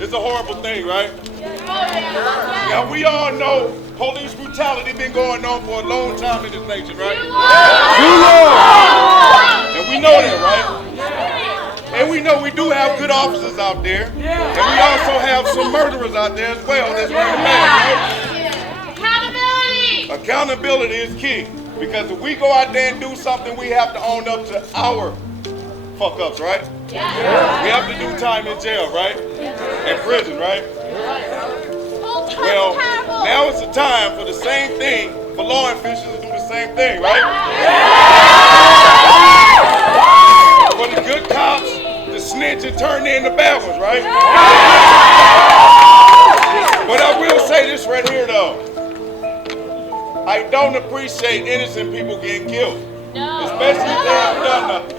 is a horrible thing, right? Now, we all know police brutality been going on for a long time in this nation, right? Too long. And we know that, right? And we know we do have good officers out there. And we also have some murderers out there as well. That's really bad, right? Accountability! Accountability is key. Because if we go out there and do something, we have to own up to our fuck-ups, right? We have to do time in jail, right? In prison, right? Well, now it's the time for the same thing for law officials to do the same thing, right? For the good cops to snitch and turn in the bad ones, right? But I will say this right here, though. I don't appreciate innocent people getting killed, especially if they haven't done nothing.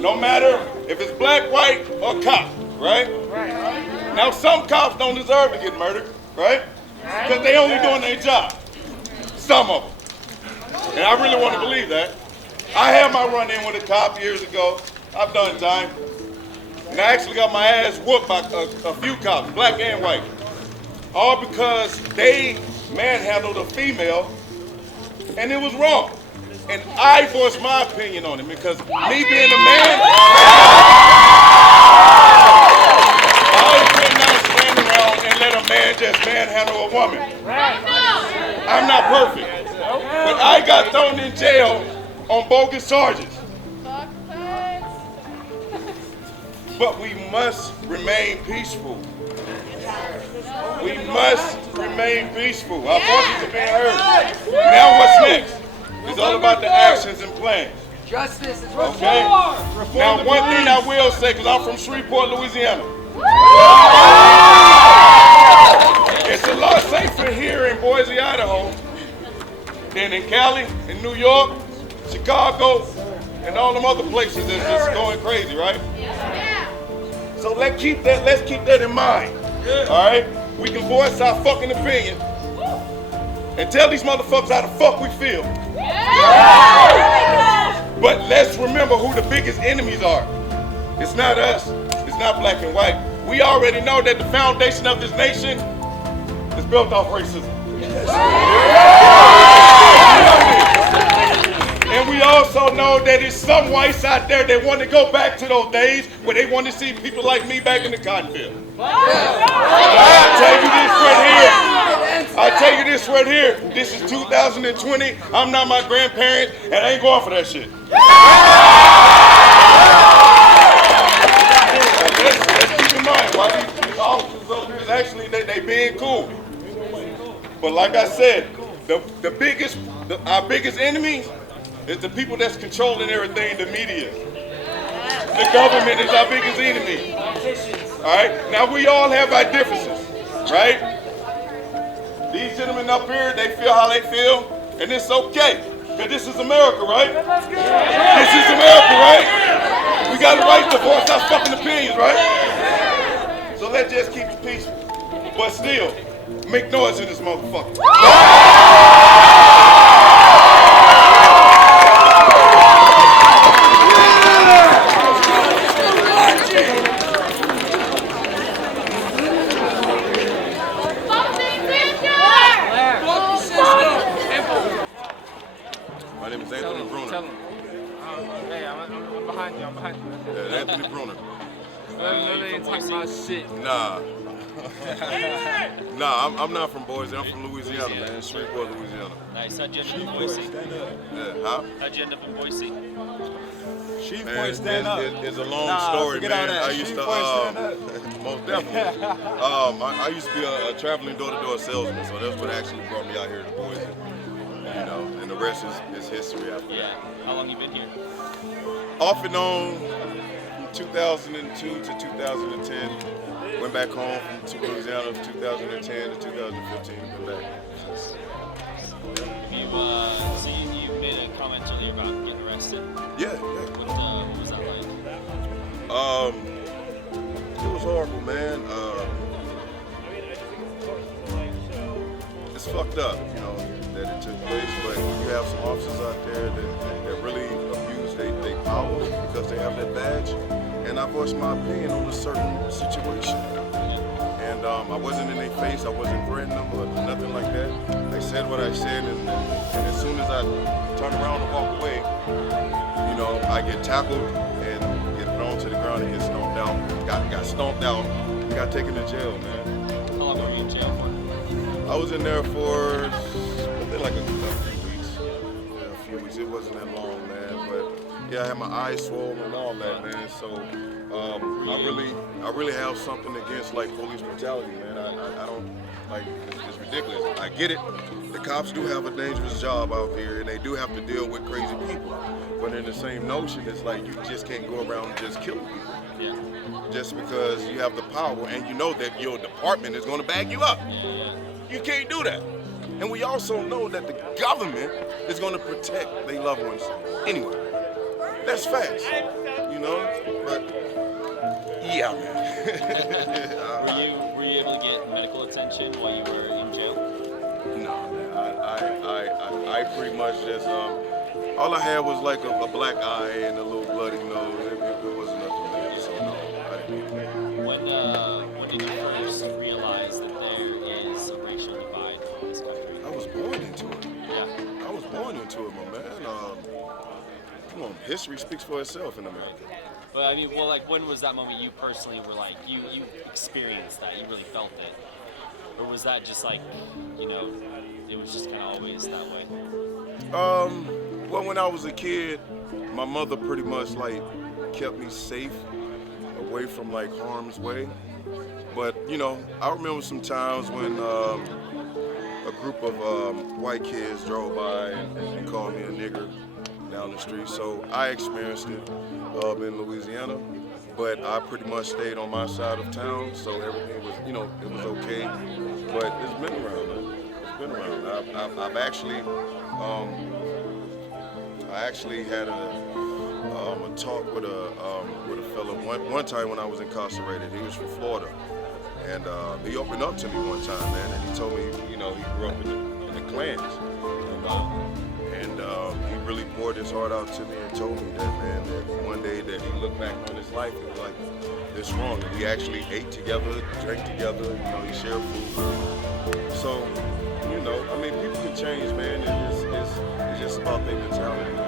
No matter if it's black, white, or cop, right? Now, some cops don't deserve to get murdered, right? Because they only doing their job. Some of them. And I really want to believe that. I had my run-in with a cop years ago. I've done time. And I actually got my ass whooped by a few cops, black and white. All because they manhandled a female, and it was wrong. And I voiced my opinion on it because me being a man, I could not stand around and let a man just manhandle a woman. I'm not perfect, but I got thrown in jail on bogus charges. But we must remain peaceful. We must remain peaceful. Our voices are being heard. Now what's next? It's all about the actions and plans. Justice is reform. Okay? Now, one thing I will say, because I'm from Shreveport, Louisiana. It's a lot safer here in Boise, Idaho, than in Cali, in New York, Chicago, and all them other places that's just going crazy, right? So let's keep that in mind. All right? We can voice our fucking opinion and tell these motherfuckers how the fuck we feel. But let's remember who the biggest enemies are. It's not us. It's not black and white. We already know that the foundation of this nation is built off racism. And we also know that there's some whites out there that want to go back to those days where they want to see people like me back in the cotton field. I'll tell you this right here. This is 2020. I'm not my grandparents, and I ain't going for that shit. Let's keep in mind, why these officers over here, actually, they being cool. But like I said, our biggest enemies is the people that's controlling everything, the media. The government is our biggest enemy. All right? Now, we all have our differences, right? These gentlemen up here, they feel how they feel, and it's okay. Because this is America, right? This is America, right? We got the right to voice our fucking opinions, right? So let's just keep it peaceful. But still, make noise in this motherfucker. Nah, I'm not from Boise. I'm from Louisiana, man. Shreveport, Louisiana. Nice. How'd you end up in Boise? Yeah, huh? How'd you end up in Boise? Man, it's a long story, man. I used to, most definitely. I used to be a traveling door-to-door salesman, so that's what actually brought me out here to Boise. You know, and the rest is history after that. Yeah. How long you been here? Off and on, from 2002 to 2010. Went back home to Louisiana from 2010 to 2015 and been back since. So you made a comment earlier about getting arrested? Yeah. What was that like? It was horrible, man. It's fucked up, you know, that it took place, but you have some officers out there that really abuse their power because they have that badge. And I voiced my opinion on a certain situation. I wasn't in their face. I wasn't threatening them or nothing like that. I said what I said, and as soon as I turned around and walked away, you know, I get tackled and get thrown to the ground and get stomped out. Got stomped out. Got taken to jail, man. How long were you in jail for? I was in there for like a few weeks. Yeah, a few weeks. It wasn't that long, man. But yeah, I had my eyes swollen and all that, man. So I really have something against like police brutality, man. I don't like it's ridiculous. I get it. The cops do have a dangerous job out here, and they do have to deal with crazy people. But in the same notion, it's like you just can't go around and just killing people. Yeah. Just because you have the power and you know that your department is going to back you up. Yeah. You can't do that. And we also know that the government is going to protect their loved ones anyway. That's facts, you know? But, yeah, man. Were you able to get medical attention while you were in jail? No, man. I pretty much just, all I had was like a black eye and a little bloody nose. It wasn't nothing bad, so no, I didn't get it. When did you first realize that there is a racial divide in this country? I was born into it. Yeah. I was born into it, my man. Come on, history speaks for itself in America. But I mean, well, like, when was that moment you personally were like, you experienced that, you really felt it? Or was that just like, you know, it was just kind of always that way? Well, when I was a kid, my mother pretty much like kept me safe away from like harm's way. But, you know, I remember some times when a group of white kids drove by and called me a nigger down the street. So I experienced it in Louisiana, but I pretty much stayed on my side of town, so everything was, you know, it was okay. But it's been around, man. It's been around. I've actually, I actually had a talk with a fellow one time when I was incarcerated. He was from Florida, and he opened up to me one time, man, and he told me, you know, he grew up in the Klans, and he really poured his heart out to me and told me that, man, that one day that he looked back on his life and was like, this wrong. And we actually ate together, drank together, you know, he shared food. So, you know, I mean, people can change, man. It's just about their mentality, man.